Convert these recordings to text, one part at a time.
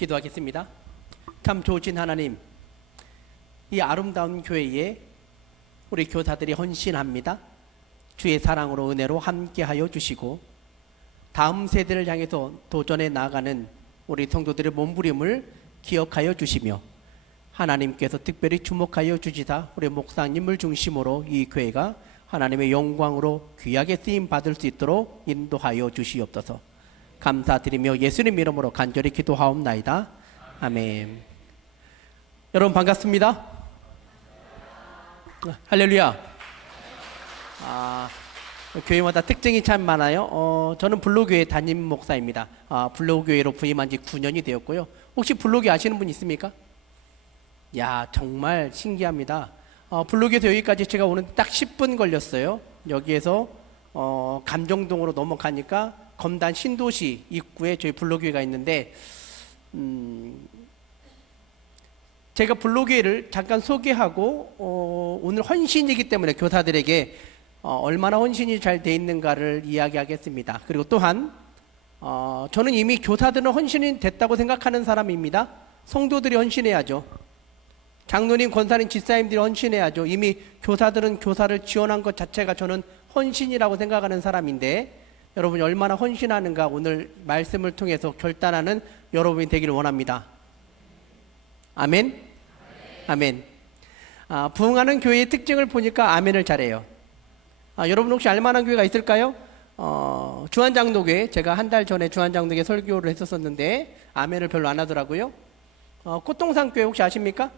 기도하겠습니다. 참 좋으신 하나님, 이 아름다운 교회에 우리 교사들이 헌신합니다. 주의 사랑으로 은혜로 함께하여 주시고 다음 세대를 향해서 도전해 나아가는 우리 성도들의 몸부림을 기억하여 주시며 하나님께서 특별히 주목하여 주시다 우리 목사님을 중심으로 이 교회가 하나님의 영광으로 귀하게 쓰임 받을 수 있도록 인도하여 주시옵소서. 감사드리며 예수님 이름으로 간절히 기도하옵나이다. 아멘. 여러분 반갑습니다. 할렐루야. 교회마다 특징이 참 많아요. 저는 블로교회 담임 목사입니다. 블로교회로 부임한 지 9년이 되었고요. 혹시 블로교 아시는 분 있습니까? 야, 정말 신기합니다. 블로교에서 여기까지 제가 오는데 딱 10분 걸렸어요. 여기에서 감정동으로 넘어가니까 검단 신도시 입구에 저희 블로교회가 있는데 제가 블로교회를 잠깐 소개하고 오늘 헌신이기 때문에 교사들에게 얼마나 헌신이 잘 돼 있는가를 이야기하겠습니다. 그리고 또한 저는 이미 교사들은 헌신이 됐다고 생각하는 사람입니다. 성도들이 헌신해야죠. 장로님, 권사님, 집사님들이 헌신해야죠. 이미 교사들은 교사를 지원한 것 자체가 저는 헌신이라고 생각하는 사람인데 여러분이 얼마나 헌신하는가 오늘 말씀을 통해서 결단하는 여러분이 되기를 원합니다. 아멘? 아멘. 부흥하는 교회의 특징을 보니까 아멘을 잘해요. 여러분 혹시 알만한 교회가 있을까요? 주한장로교회, 제가 한 달 전에 주한장로교회 설교를 했었는데 아멘을 별로 안 하더라고요. 꽃동산교회 혹시 아십니까?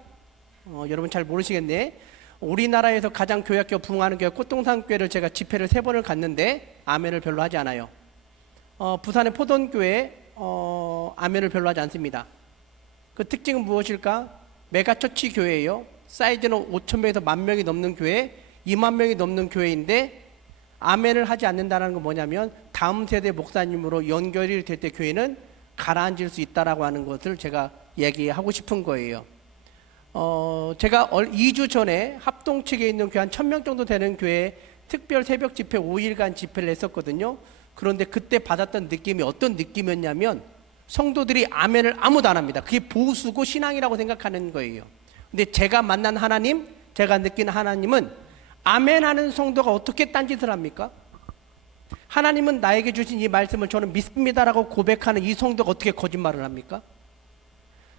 여러분 잘 모르시겠네. 우리나라에서 가장 교회학교 부흥하는 교회 꽃동산교회를 제가 집회를 3번을 갔는데 아멘을 별로 하지 않아요. 부산의 포돈교회 아멘을 별로 하지 않습니다. 그 특징은 무엇일까? 메가처치 교회예요. 사이즈는 5,000명에서 10,000명이 넘는 교회, 20,000명이 넘는 교회인데 아멘을 하지 않는다는 건 뭐냐면 다음 세대 목사님으로 연결이 될 때 교회는 가라앉을 수 있다라고 하는 것을 제가 얘기하고 싶은 거예요. 제가 2주 전에 합동 측에 있는 교회 한 1,000명 정도 되는 교회에 특별 새벽 집회 5일간 집회를 했었거든요. 그런데 그때 받았던 느낌이 어떤 느낌이었냐면 성도들이 아멘을 아무도 안 합니다. 그게 보수고 신앙이라고 생각하는 거예요. 근데 제가 만난 하나님, 제가 느낀 하나님은 아멘하는 성도가 어떻게 딴짓을 합니까? 하나님은 나에게 주신 이 말씀을 저는 믿습니다라고 고백하는 이 성도가 어떻게 거짓말을 합니까?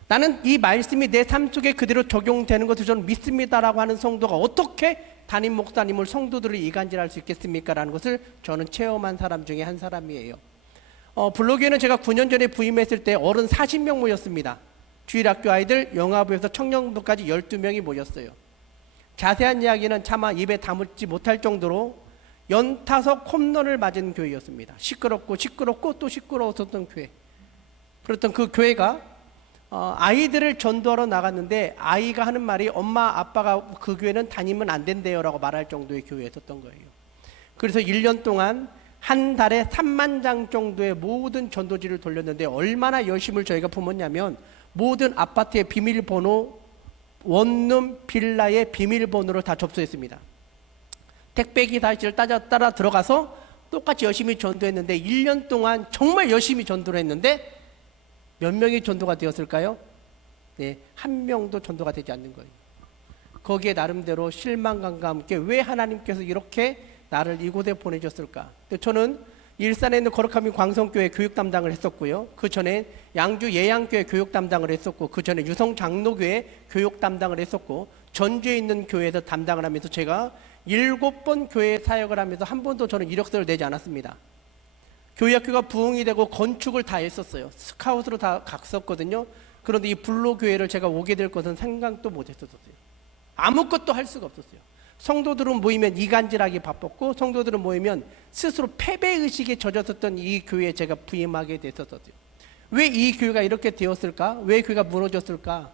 나는 이 말씀이 내 삶 속에 그대로 적용되는 것을 저는 믿습니다라고 하는 성도가 어떻게 담임 목사님을 성도들을 이간질할 수 있겠습니까? 라는 것을 저는 체험한 사람 중에 한 사람이에요. 블로교회는 제가 9년 전에 부임했을 때 어른 40명 모였습니다. 주일학교 아이들, 영아부에서 청년부까지 12명이 모였어요. 자세한 이야기는 차마 입에 담지 못할 정도로 연타석 홈런을 맞은 교회였습니다. 시끄럽고 또 시끄러웠었던 교회. 그랬던 그 교회가 아이들을 전도하러 나갔는데 아이가 하는 말이 엄마 아빠가 그 교회는 다니면 안 된대요 라고 말할 정도의 교회였었던 거예요. 그래서 1년 동안 한 달에 3만 장 정도의 모든 전도지를 돌렸는데 얼마나 열심을 저희가 품었냐면 모든 아파트의 비밀번호, 원룸, 빌라의 비밀번호를 다 접수했습니다. 택배기사실을 따라 들어가서 똑같이 열심히 전도했는데 1년 동안 정말 열심히 전도를 했는데 몇 명이 전도가 되었을까요? 네, 1명도 전도가 되지 않는 거예요. 거기에 나름대로 실망감과 함께 왜 하나님께서 이렇게 나를 이곳에 보내셨을까? 저는 일산에 있는 거룩함이 광성교회 교육 담당을 했었고요. 그 전에 양주 예양교회 교육 담당을 했었고, 그 전에 유성장로교회 교육 담당을 했었고, 전주에 있는 교회에서 담당을 하면서 제가 7번 교회 사역을 하면서 한 번도 저는 이력서를 내지 않았습니다. 교회학교가 부흥이 되고 건축을 다 했었어요. 스카웃으로 다 갔었거든요. 그런데 이 블로교회를 제가 오게 될 것은 생각도 못 했었어요. 아무것도 할 수가 없었어요. 성도들은 모이면 이간질하기 바빴고 성도들은 모이면 스스로 패배의식에 젖었었던 이 교회에 제가 부임하게 됐었어요. 왜 이 교회가 이렇게 되었을까? 왜 교회가 무너졌을까?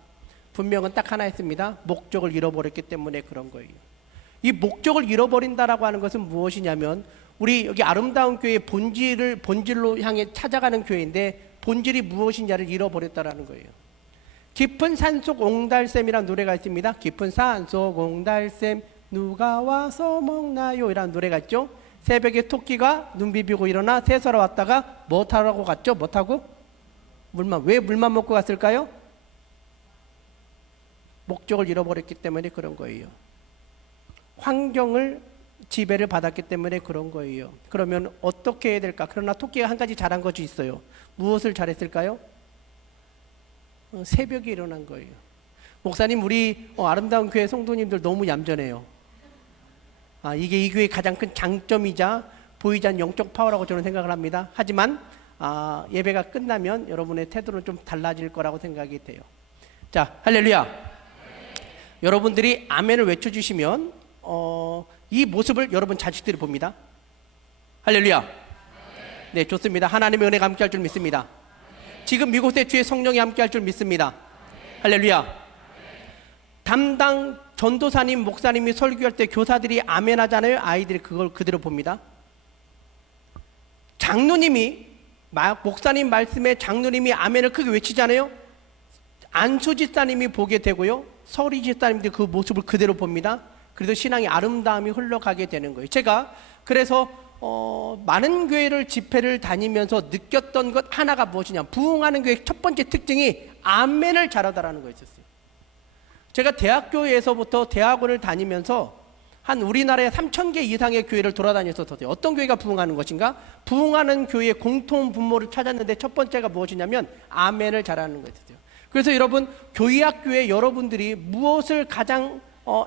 분명은 딱 하나였습니다. 목적을 잃어버렸기 때문에 그런 거예요. 이 목적을 잃어버린다라고 하는 것은 무엇이냐면 우리 여기 아름다운 교회의 본질로 향해 찾아가는 교회인데 본질이 무엇이냐를 잃어버렸다라는 거예요. 깊은 산속 옹달샘이라는 노래가 있습니다. 깊은 산속 옹달샘 누가 와서 먹나요? 이라는 노래가 있죠. 새벽에 토끼가 눈 비비고 일어나 새서러 왔다가 뭐 타라고 갔죠? 뭐 타고? 왜 물만 먹고 갔을까요? 목적을 잃어버렸기 때문에 그런 거예요. 환경을 지배를 받았기 때문에 그런 거예요. 그러면 어떻게 해야 될까? 그러나 토끼가 한 가지 잘한 것이 있어요. 무엇을 잘했을까요? 새벽에 일어난 거예요. 목사님, 우리 아름다운 교회 성도님들 너무 얌전해요. 이게 이 교회의 가장 큰 장점이자 보이지 않는 영적 파워라고 저는 생각을 합니다. 하지만 예배가 끝나면 여러분의 태도는 좀 달라질 거라고 생각이 돼요. 자, 할렐루야. 여러분들이 아멘을 외쳐주시면 이 모습을 여러분 자식들이 봅니다. 할렐루야. 네, 좋습니다. 하나님의 은혜가 함께할 줄 믿습니다. 지금 이곳에 주의 성령이 함께할 줄 믿습니다. 할렐루야. 담당 전도사님, 목사님이 설교할 때 교사들이 아멘 하잖아요. 아이들이 그걸 그대로 봅니다. 장로님이 목사님 말씀에 장로님이 아멘을 크게 외치잖아요. 안수 집사님이 보게 되고요. 서리 집사님들이 그 모습을 그대로 봅니다. 그래서 신앙의 아름다움이 흘러가게 되는 거예요. 제가 그래서 많은 교회를 집회를 다니면서 느꼈던 것 하나가 무엇이냐, 부흥하는 교회의 첫 번째 특징이 아멘을 잘하다라는 거였어요. 제가 대학교에서부터 대학원을 다니면서 한 우리나라에 3,000개 이상의 교회를 돌아다녔었어요. 어떤 교회가 부흥하는 것인가? 부흥하는 교회의 공통 분모를 찾았는데 첫 번째가 무엇이냐면 아멘을 잘하는 거였어요. 그래서 여러분, 교회학교에 여러분들이 무엇을 가장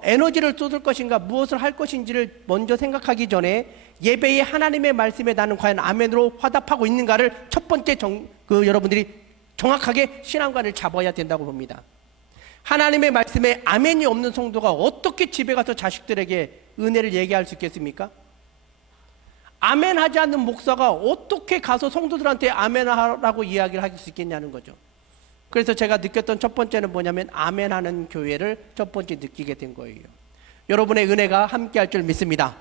에너지를 쏟을 것인가, 무엇을 할 것인지를 먼저 생각하기 전에 예배의 하나님의 말씀에 나는 과연 아멘으로 화답하고 있는가를 첫 번째 여러분들이 정확하게 신앙관을 잡아야 된다고 봅니다. 하나님의 말씀에 아멘이 없는 성도가 어떻게 집에 가서 자식들에게 은혜를 얘기할 수 있겠습니까? 아멘하지 않는 목사가 어떻게 가서 성도들한테 아멘하라고 이야기를 할 수 있겠냐는 거죠. 그래서 제가 느꼈던 첫 번째는 뭐냐면 아멘하는 교회를 첫 번째 느끼게 된 거예요. 여러분의 은혜가 함께할 줄 믿습니다.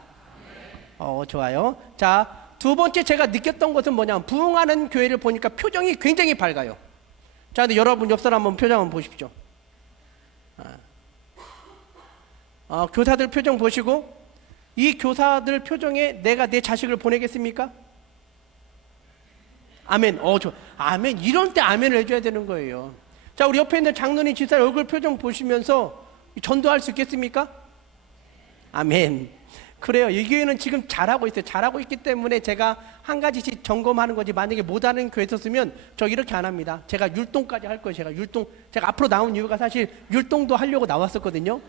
좋아요. 자, 두 번째 제가 느꼈던 것은 뭐냐면 부흥하는 교회를 보니까 표정이 굉장히 밝아요. 자, 근데 여러분 옆 사람 한번 표정 한번 보십시오. 교사들 표정 보시고, 이 교사들 표정에 내가 내 자식을 보내겠습니까? 아멘. 아멘. 이럴 때 아멘을 해줘야 되는 거예요. 자, 우리 옆에 있는 장로님, 집사님 얼굴 표정 보시면서 전도할 수 있겠습니까? 아멘. 그래요. 이 교회는 지금 잘하고 있어요. 잘하고 있기 때문에 제가 한 가지씩 점검하는 거지. 만약에 못하는 교회 있었으면 저 이렇게 안 합니다. 제가 율동까지 할 거예요. 제가 앞으로 나온 이유가 사실 율동도 하려고 나왔었거든요.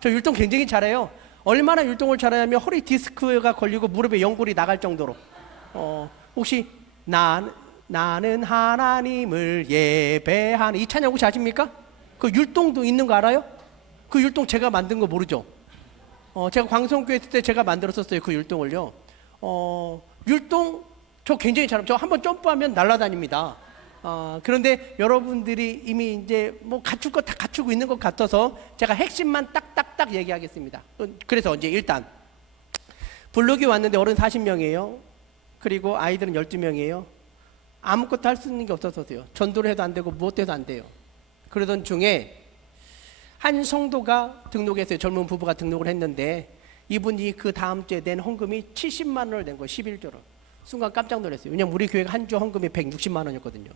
저 율동 굉장히 잘해요. 얼마나 율동을 잘하냐면 허리 디스크가 걸리고 무릎에 연골이 나갈 정도로. 혹시 나는 하나님을 예배하는 이 찬양 혹시 아십니까? 그 율동도 있는 거 알아요? 그 율동 제가 만든 거 모르죠? 제가 광성교회 있을 때 제가 만들었었어요. 그 율동을요. 율동 저 굉장히 잘합니다. 저 한번 점프하면 날아다닙니다. 그런데 여러분들이 이미 이제 뭐 갖출 것 다 갖추고 있는 것 같아서 제가 핵심만 딱딱딱 얘기하겠습니다. 그래서 이제 일단 블록이 왔는데 어른 40명이에요. 그리고 아이들은 12명이에요. 아무것도 할 수 있는 게 없어서요. 전도를 해도 안 되고 무엇도 해도 안 돼요. 그러던 중에 한 성도가 등록했어요. 젊은 부부가 등록을 했는데 이분이 그 다음 주에 낸 헌금이 70만 원을 낸 거예요. 11조로. 순간 깜짝 놀랐어요. 왜냐면 우리 교회가 한 주 헌금이 160만 원이었거든요.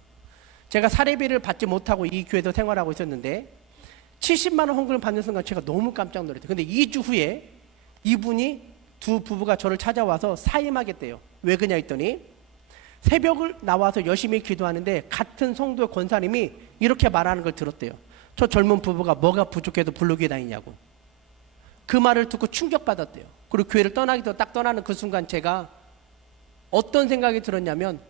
제가 사례비를 받지 못하고 이 교회에서 생활하고 있었는데 70만 원 헌금을 받는 순간 제가 너무 깜짝 놀랐어요. 근데 2주 후에 이분이 두 부부가 저를 찾아와서 사임하겠대요. 왜 그냐 했더니 새벽을 나와서 열심히 기도하는데 같은 성도의 권사님이 이렇게 말하는 걸 들었대요. 저 젊은 부부가 뭐가 부족해도 블록에 다니냐고. 그 말을 듣고 충격받았대요. 그리고 교회를 떠나기도 딱 떠나는 그 순간 제가 어떤 생각이 들었냐면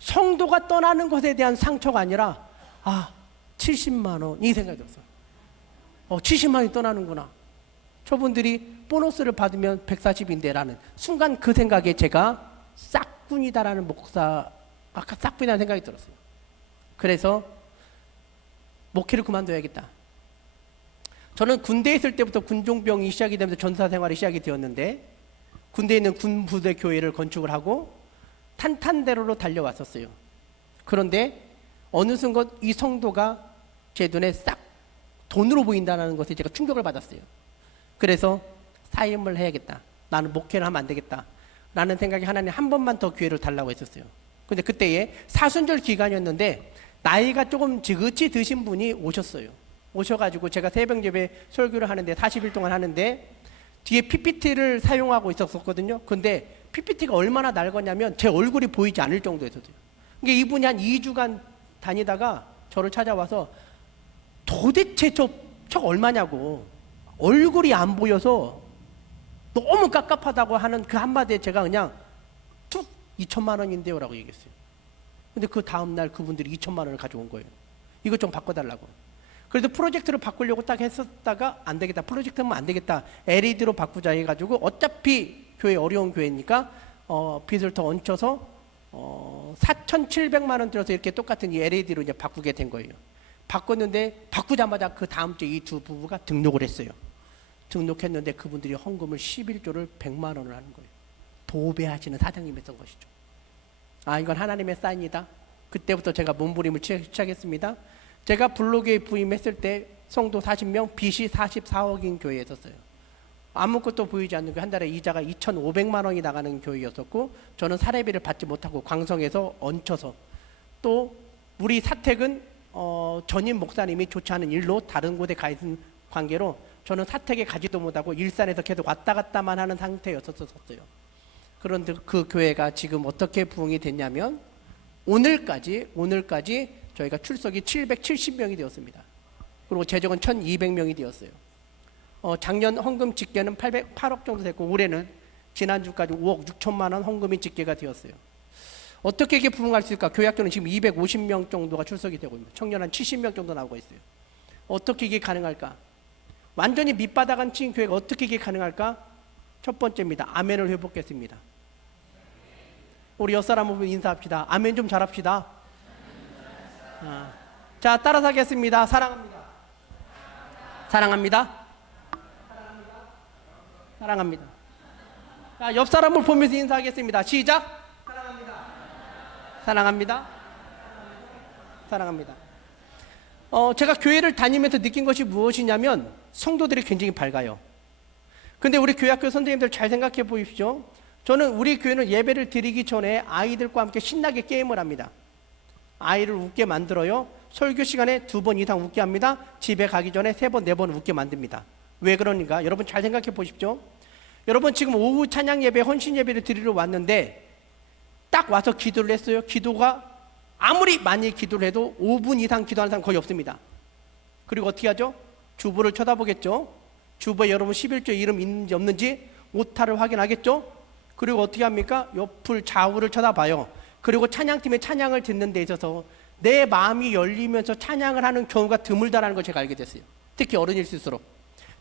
성도가 떠나는 것에 대한 상처가 아니라 70만 원 이 생각이 들었어요. 70만 원이 떠나는구나. 저분들이 보너스를 받으면 140인데 라는 순간 그 생각에 제가 싹군이다라는 싹군이라는 생각이 들었어요. 그래서 목회를 그만둬야겠다. 저는 군대에 있을 때부터 군종병이 시작이 되면서 전사 생활이 시작이 되었는데 군대에 있는 군부대 교회를 건축을 하고 탄탄대로로 달려왔었어요. 그런데 어느 순간 이 성도가 제 눈에 싹 돈으로 보인다는 것에 제가 충격을 받았어요. 그래서 사임을 해야겠다. 나는 목회를 하면 안 되겠다. 라는 생각이 하나님 한 번만 더 기회를 달라고 했었어요. 근데 그때에 사순절 기간이었는데 나이가 조금 지긋이 드신 분이 오셨어요. 오셔가지고 제가 새벽 예배 설교를 하는데 40일 동안 하는데 뒤에 PPT를 사용하고 있었거든요. 근데 PPT가 얼마나 낡았냐면 제 얼굴이 보이지 않을 정도였어요. 그러니까 이분이 한 2주간 다니다가 저를 찾아와서 도대체 저 얼마냐고, 얼굴이 안 보여서 너무 깝깝하다고 하는 그 한마디에 제가 그냥 툭 2천만 원인데요 라고 얘기했어요. 근데 그 다음날 그분들이 2천만 원을 가져온 거예요. 이것 좀 바꿔달라고. 그래서 프로젝트를 바꾸려고 딱 했었다가 안 되겠다, 프로젝트는 안 되겠다, LED로 바꾸자 해가지고 어차피 교회 어려운 교회니까 빚을 더 얹혀서 4,700만 원 들여서 이렇게 똑같은 이 LED로 이제 바꾸게 된 거예요. 바꿨는데 바꾸자마자 그 다음 주에 이 두 부부가 등록을 했어요. 등록했는데 그분들이 헌금을 11조를 100만 원을 하는 거예요. 도배하시는 사장님이 했던 것이죠. 아, 이건 하나님의 사인이다. 그때부터 제가 몸부림을 시작했습니다. 제가 블로그에 부임했을 때 성도 40명, 빚이 44억인 교회에 있었어요. 아무것도 보이지 않는 그 한 달에 이자가 2,500만 원이 나가는 교회였었고, 저는 사례비를 받지 못하고 광성에서 얹혀서, 또 우리 사택은 전임 목사님이 좋지 않은 일로 다른 곳에 가 있는 관계로 저는 사택에 가지도 못하고 일산에서 계속 왔다 갔다만 하는 상태였었어요. 그런데 그 교회가 지금 어떻게 부흥이 됐냐면 오늘까지 저희가 출석이 770명이 되었습니다. 그리고 재정은 1200명이 되었어요. 작년 헌금 집계는 8억 정도 됐고, 올해는 지난주까지 5억 6천만 원 헌금이 집계가 되었어요. 어떻게 이게 부흥할 수 있을까? 교회학교는 지금 250명 정도가 출석이 되고 있습니다. 청년 한 70명 정도 나오고 있어요. 어떻게 이게 가능할까? 완전히 밑바닥 안 친 교회가 어떻게 이게 가능할까? 첫 번째입니다. 아멘을 회복했습니다. 우리 옆사람 보면 인사합시다. 아멘 좀 잘합시다. 자, 따라서 하겠습니다. 사랑합니다. 사랑합니다. 사랑합니다. 자, 옆 사람을 보면서 인사하겠습니다. 시작. 사랑합니다. 사랑합니다. 사랑합니다. 제가 교회를 다니면서 느낀 것이 무엇이냐면 성도들이 굉장히 밝아요. 근데 우리 교회학교 선생님들 잘 생각해 보십시오. 저는 우리 교회는 예배를 드리기 전에 아이들과 함께 신나게 게임을 합니다. 아이를 웃게 만들어요. 설교 시간에 2번 이상 웃게 합니다. 집에 가기 전에 3번, 4번 웃게 만듭니다. 왜 그러는가? 여러분 잘 생각해 보십시오. 여러분 지금 오후 찬양 예배, 헌신 예배를 드리러 왔는데 딱 와서 기도를 했어요. 기도가 아무리 많이 기도를 해도 5분 이상 기도하는 사람 거의 없습니다. 그리고 어떻게 하죠? 주보를 쳐다보겠죠. 주보에 여러분 11조에 이름 있는지 없는지 오타를 확인하겠죠. 그리고 어떻게 합니까? 옆을 좌우를 쳐다봐요. 그리고 찬양팀의 찬양을 듣는 데 있어서 내 마음이 열리면서 찬양을 하는 경우가 드물다라는 걸 제가 알게 됐어요. 특히 어른일수록.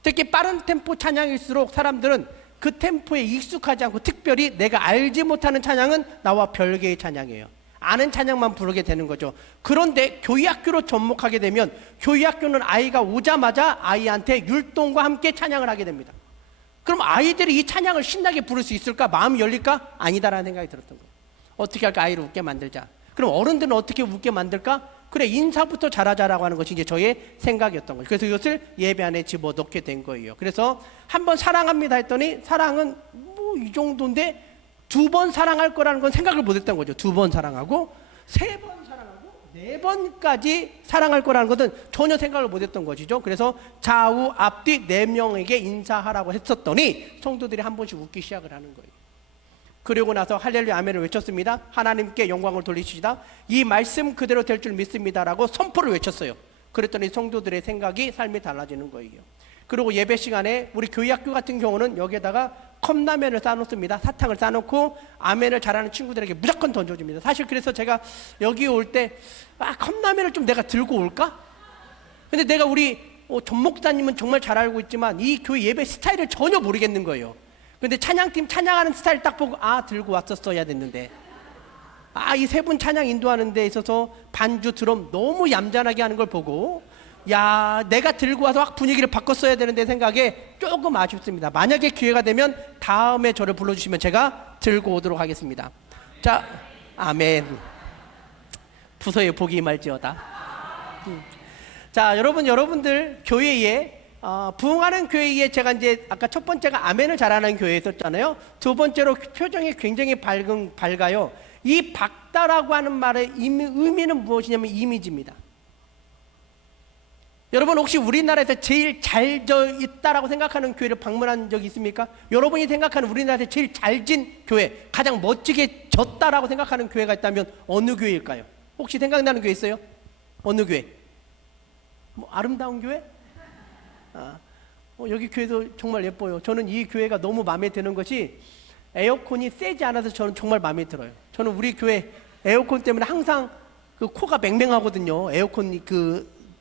특히 빠른 템포 찬양일수록 사람들은 그 템포에 익숙하지 않고, 특별히 내가 알지 못하는 찬양은 나와 별개의 찬양이에요. 아는 찬양만 부르게 되는 거죠. 그런데 교회학교로 접목하게 되면 교회학교는 아이가 오자마자 아이한테 율동과 함께 찬양을 하게 됩니다. 그럼 아이들이 이 찬양을 신나게 부를 수 있을까? 마음이 열릴까? 아니다라는 생각이 들었던 거예요. 어떻게 할까? 아이를 웃게 만들자. 그럼 어른들은 어떻게 웃게 만들까? 그래, 인사부터 잘하자라고 하는 것이 이제 저의 생각이었던 거죠. 그래서 이것을 예배 안에 집어넣게 된 거예요. 그래서 한번 사랑합니다 했더니 사랑은 뭐 이 정도인데 2번 사랑할 거라는 건 생각을 못 했던 거죠. 2번 사랑하고 3번 사랑하고 4번까지 사랑할 거라는 것은 전혀 생각을 못 했던 것이죠. 그래서 좌우 앞뒤 4명에게 인사하라고 했었더니 성도들이 한 번씩 웃기 시작을 하는 거예요. 그리고 나서 할렐루야 아멘을 외쳤습니다. 하나님께 영광을 돌리시다. 이 말씀 그대로 될 줄 믿습니다라고 선포를 외쳤어요. 그랬더니 성도들의 생각이, 삶이 달라지는 거예요. 그리고 예배 시간에 우리 교회학교 같은 경우는 여기에다가 컵라면을 싸놓습니다. 사탕을 싸놓고 아멘을 잘하는 친구들에게 무조건 던져줍니다. 사실 그래서 제가 여기 올 때 컵라면을 좀 내가 들고 올까? 근데 내가 우리 전 목사님은 정말 잘 알고 있지만 이 교회 예배 스타일을 전혀 모르겠는 거예요. 근데 찬양팀 찬양하는 스타일 딱 보고 들고 왔었어야 됐는데, 이 3분 찬양 인도하는 데 있어서 반주 드럼 너무 얌전하게 하는 걸 보고, 야, 내가 들고 와서 확 분위기를 바꿨어야 되는데 생각에 조금 아쉽습니다. 만약에 기회가 되면 다음에 저를 불러주시면 제가 들고 오도록 하겠습니다. 자, 아멘. 부서에 복이 임할지어다. 자, 여러분들 교회에 부흥하는 교회에 제가 이제 아까 첫 번째가 아멘을 잘하는 교회에 있었잖아요. 두 번째로 표정이 굉장히 밝아요. 이 있다라고 하는 말의 의미는 무엇이냐면 이미지입니다. 여러분 혹시 우리나라에서 제일 잘 져 있다라고 생각하는 교회를 방문한 적이 있습니까? 여러분이 생각하는 우리나라에서 제일 잘 진 교회, 가장 멋지게 졌다라고 생각하는 교회가 있다면 어느 교회일까요? 혹시 생각나는 교회 있어요? 어느 교회? 뭐 아름다운 교회? 여기 교회도 정말 예뻐요. 저는 이 교회가 너무 마음에 드는 것이 에어컨이 세지 않아서 저는 정말 마음에 들어요. 저는 우리 교회 에어컨 때문에 항상 그 코가 맹맹하거든요. 에어컨이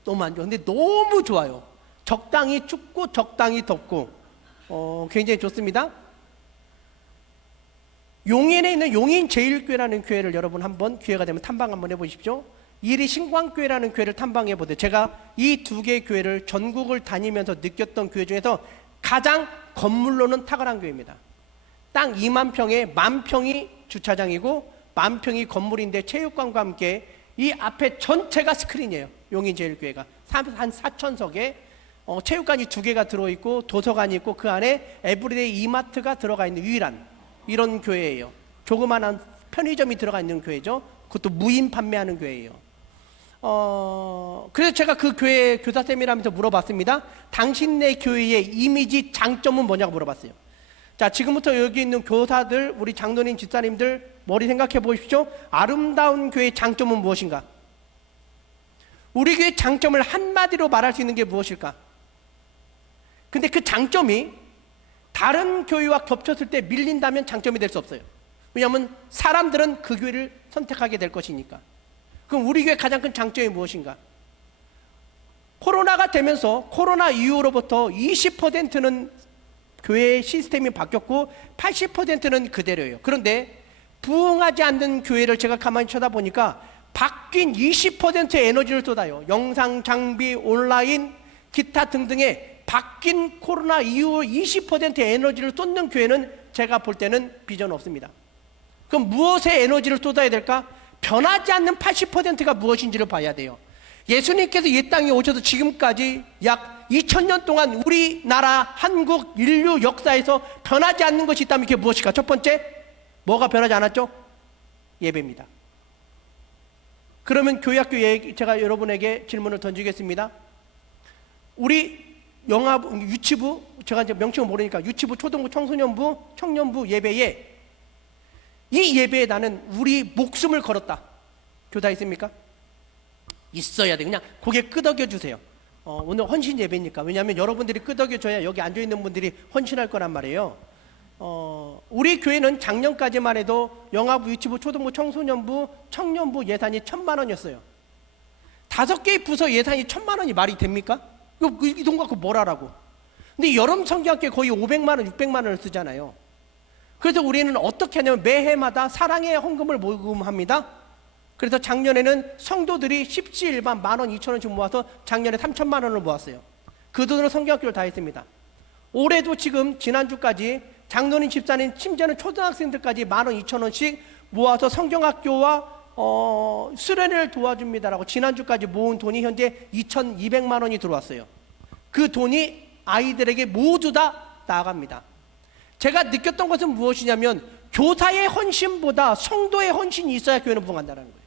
너무 안 좋아. 근데 너무 좋아요. 적당히 춥고 적당히 덥고 굉장히 좋습니다. 용인에 있는 용인제일교회라는 교회를 여러분 한번 기회가 되면 탐방 한번 해보십시오. 이리 신광교회라는 교회를 탐방해 보세요. 제가 이 두 개의 교회를 전국을 다니면서 느꼈던 교회 중에서 가장 건물로는 탁월한 교회입니다. 땅 2만 평에 10,000평이 주차장이고 10,000평이 건물인데 체육관과 함께 이 앞에 전체가 스크린이에요. 용인제일교회가 한 4,000석에 체육관이 2개가 들어있고 도서관이 있고 그 안에 에브리데이 이마트가 들어가 있는 유일한 이런 교회예요. 조그마한 편의점이 들어가 있는 교회죠. 그것도 무인 판매하는 교회예요. 그래서 제가 그 교회 교사쌤이라면서 물어봤습니다. 당신네 교회의 이미지 장점은 뭐냐고 물어봤어요. 자, 지금부터 여기 있는 교사들, 우리 장로님, 집사님들 머리 생각해 보십시오. 아름다운 교회의 장점은 무엇인가? 우리 교회의 장점을 한마디로 말할 수 있는 게 무엇일까? 근데 그 장점이 다른 교회와 겹쳤을 때 밀린다면 장점이 될 수 없어요. 왜냐하면 사람들은 그 교회를 선택하게 될 것이니까. 그럼 우리 교회의 가장 큰 장점이 무엇인가? 코로나가 되면서 코로나 이후로부터 20%는 교회의 시스템이 바뀌었고 80%는 그대로예요. 그런데 부흥하지 않는 교회를 제가 가만히 쳐다보니까 바뀐 20%의 에너지를 쏟아요. 영상 장비, 온라인, 기타 등등의 바뀐 코로나 이후 20%의 에너지를 쏟는 교회는 제가 볼 때는 비전 없습니다. 그럼 무엇에 에너지를 쏟아야 될까? 변하지 않는 80%가 무엇인지를 봐야 돼요. 예수님께서 이 땅에 오셔서 지금까지 약 2000년 동안 우리나라, 한국, 인류 역사에서 변하지 않는 것이 있다면 그게 무엇일까? 첫 번째, 뭐가 변하지 않았죠? 예배입니다. 그러면 교회학교 제가 여러분에게 질문을 던지겠습니다. 우리 유치부, 제가 이제 명칭을 모르니까 유치부, 초등부, 청소년부, 청년부 예배에 이 예배에 나는 우리 목숨을 걸었다. 교사 있습니까? 있어야 돼. 그냥 고개 끄덕여 주세요. 오늘 헌신 예배니까. 왜냐하면 여러분들이 끄덕여 줘야 여기 앉아 있는 분들이 헌신할 거란 말이에요. 우리 교회는 작년까지만 해도 영아부, 유치부, 초등부, 청소년부, 청년부 예산이 1,000만 원이었어요. 5개의 부서 예산이 1,000만 원이 말이 됩니까? 이 돈 갖고 뭘 하라고. 근데 여름 성경학교에 거의 500만 원, 600만 원을 쓰잖아요. 그래서 우리는 어떻게 하냐면 매해마다 사랑의 헌금을 모금합니다. 그래서 작년에는 성도들이 십시일반 10,000원, 2,000원씩 모아서 작년에 3,000만 원을 모았어요. 그 돈으로 성경학교를 다 했습니다. 올해도 지금 지난주까지 장로님, 집사님, 심지어는 초등학생들까지 10,000원, 2,000원씩 모아서 성경학교와 수련회를 도와줍니다라고 지난주까지 모은 돈이 현재 2,200만 원이 들어왔어요. 그 돈이 아이들에게 모두 다 나아갑니다. 제가 느꼈던 것은 무엇이냐면 교사의 헌신보다 성도의 헌신이 있어야 교회는 부흥한다는 거예요.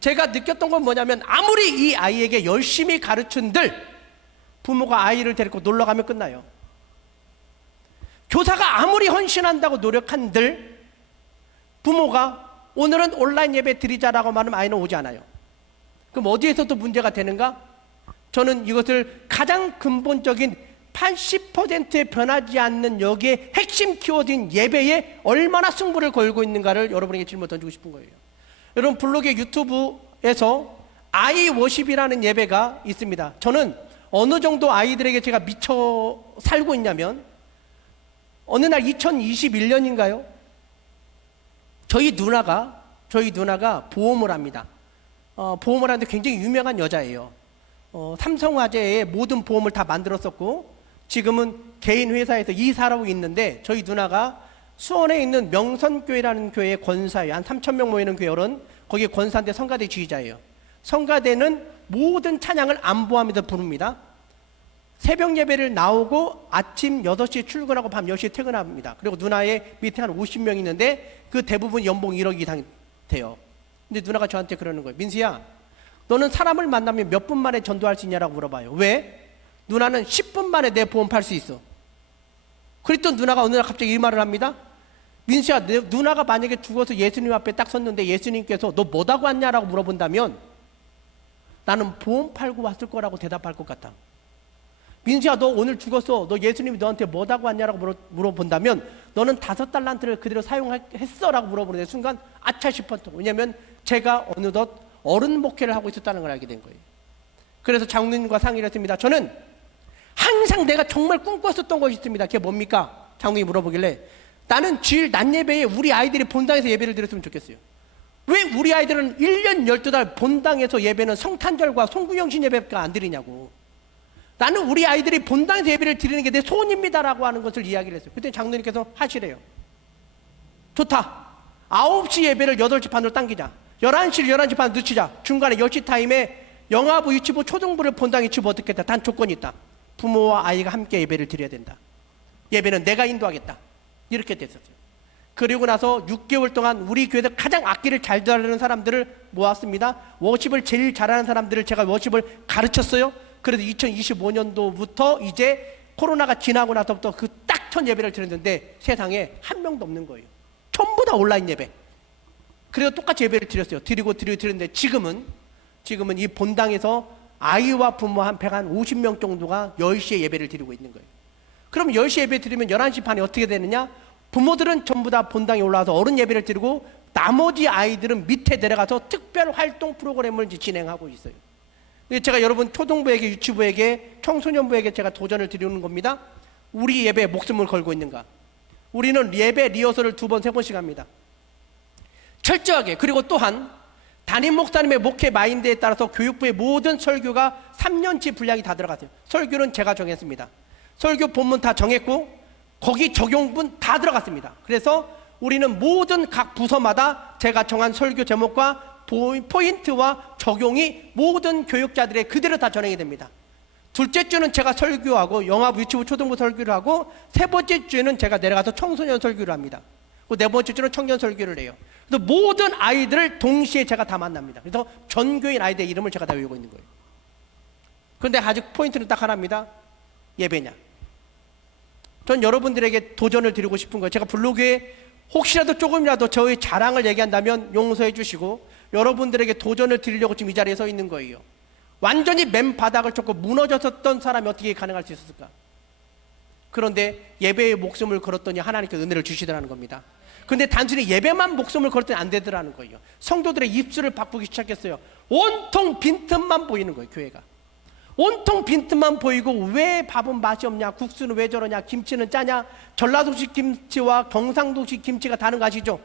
제가 느꼈던 건 뭐냐면 아무리 이 아이에게 열심히 가르친들 부모가 아이를 데리고 놀러 가면 끝나요. 교사가 아무리 헌신한다고 노력한들 부모가 오늘은 온라인 예배 드리자라고 말하면 아이는 오지 않아요. 그럼 어디에서 또 문제가 되는가? 저는 이것을 가장 근본적인 80%에 변하지 않는 여기에 핵심 키워드인 예배에 얼마나 승부를 걸고 있는가를 여러분에게 질문 던지고 싶은 거예요. 여러분 블로그 유튜브에서 아이 워십이라는 예배가 있습니다. 저는 어느 정도 아이들에게 제가 미쳐 살고 있냐면 어느 날 2021년인가요? 저희 누나가 보험을 합니다. 보험을 하는데 굉장히 유명한 여자예요. 삼성화재의 모든 보험을 다 만들었었고 지금은 개인 회사에서 이사하고 있는데 저희 누나가 수원에 있는 명선교회라는 교회의 권사예요. 한 3,000명 모이는 교회는 거기 권사인데 성가대 지휘자예요. 성가대는 모든 찬양을 안보하면서 부릅니다. 새벽 예배를 나오고 아침 6시에 출근하고 밤 10시에 퇴근합니다. 그리고 누나의 밑에 한 50명 있는데 그 대부분 연봉 1억 이상 돼요. 근데 누나가 저한테 그러는 거예요. 민수야, 너는 사람을 만나면 몇 분 만에 전도할 수 있냐라고 물어봐요. 왜? 누나는 10분 만에 내 보험 팔 수 있어. 그랬더니 누나가 어느 날 갑자기 이 말을 합니다. 민수야, 누나가 만약에 죽어서 예수님 앞에 딱 섰는데 예수님께서 너 뭐하고 왔냐라고 물어본다면 나는 보험 팔고 왔을 거라고 대답할 것 같아. 민수야, 너 오늘 죽었어. 너 예수님이 너한테 뭐하고 왔냐라고 물어본다면 너는 5달란트를 그대로 사용했어? 라고 물어보는 순간 아차 싶었던 거예요. 왜냐하면 제가 어느덧 어른 목회를 하고 있었다는 걸 알게 된 거예요. 그래서 장로님과 상의를 했습니다. 저는 항상 내가 정말 꿈꿨었던 것이 있습니다. 그게 뭡니까? 장로님이 물어보길래 나는 주일 낮 예배에 우리 아이들이 본당에서 예배를 드렸으면 좋겠어요. 왜 우리 아이들은 1년 12달 본당에서 예배는 성탄절과 송구영신 예배가 안 드리냐고. 나는 우리 아이들이 본당에서 예배를 드리는 게 내 소원입니다라고 하는 것을 이야기를 했어요. 그때 장로님께서 하시래요. 좋다. 9시 예배를 8시 반으로 당기자. 11시를 11시 반 늦추자. 중간에 10시 타임에 영아부, 유치부, 초등부를 본당에 집어넣겠다. 단 조건이 있다. 부모와 아이가 함께 예배를 드려야 된다. 예배는 내가 인도하겠다. 이렇게 됐었어요. 그리고 나서 6개월 동안 우리 교회에서 가장 악기를 잘 다루는 사람들을 모았습니다. 워십을 제일 잘하는 사람들을 제가 워십을 가르쳤어요. 그래서 2025년도부터 이제 코로나가 지나고 나서부터 그 딱 첫 예배를 드렸는데 세상에 한 명도 없는 거예요. 전부 다 온라인 예배. 그래서 똑같이 예배를 드렸어요. 드렸는데 지금은 이 본당에서 아이와 부모 한 150명 정도가 10시에 예배를 드리고 있는 거예요. 그럼 10시에 예배 드리면 11시 반에 어떻게 되느냐? 부모들은 전부 다 본당에 올라와서 어른 예배를 드리고 나머지 아이들은 밑에 내려가서 특별 활동 프로그램을 진행하고 있어요. 제가 여러분 초등부에게, 유치부에게, 청소년부에게 제가 도전을 드리는 겁니다. 우리 예배에 목숨을 걸고 있는가? 우리는 예배 리허설을 2번, 3번씩 합니다. 철저하게. 그리고 또한 담임 목사님의 목회 마인드에 따라서 교육부의 모든 설교가 3년치 분량이 다 들어갔어요. 설교는 제가 정했습니다. 설교 본문 다 정했고 거기 적용분 다 들어갔습니다. 그래서 우리는 모든 각 부서마다 제가 정한 설교 제목과 포인트와 적용이 모든 교육자들의 그대로 다 전행이 됩니다. 둘째 주는 제가 설교하고 영아부, 유치부, 초등부 설교를 하고 세 번째 주에는 제가 내려가서 청소년 설교를 합니다. 네 번째 주는 청년 설교를 해요. 그래서 모든 아이들을 동시에 제가 다 만납니다. 그래서 전교인 아이들의 이름을 제가 다 외우고 있는 거예요. 그런데 아직 포인트는 딱 하나입니다. 예배냐. 전 여러분들에게 도전을 드리고 싶은 거예요. 제가 블로그에 혹시라도 조금이라도 저의 자랑을 얘기한다면 용서해 주시고 여러분들에게 도전을 드리려고 지금 이 자리에 서 있는 거예요. 완전히 맨바닥을 쳤고 무너졌었던 사람이 어떻게 가능할 수 있었을까? 그런데 예배에 목숨을 걸었더니 하나님께 은혜를 주시더라는 겁니다. 그런데 단순히 예배만 목숨을 걸었더니 안 되더라는 거예요. 성도들의 입술을 바꾸기 시작했어요. 온통 빈틈만 보이는 거예요. 교회가 온통 빈틈만 보이고 왜 밥은 맛이 없냐, 국수는 왜 저러냐, 김치는 짜냐. 전라도식 김치와 경상도식 김치가 다른 거 아시죠?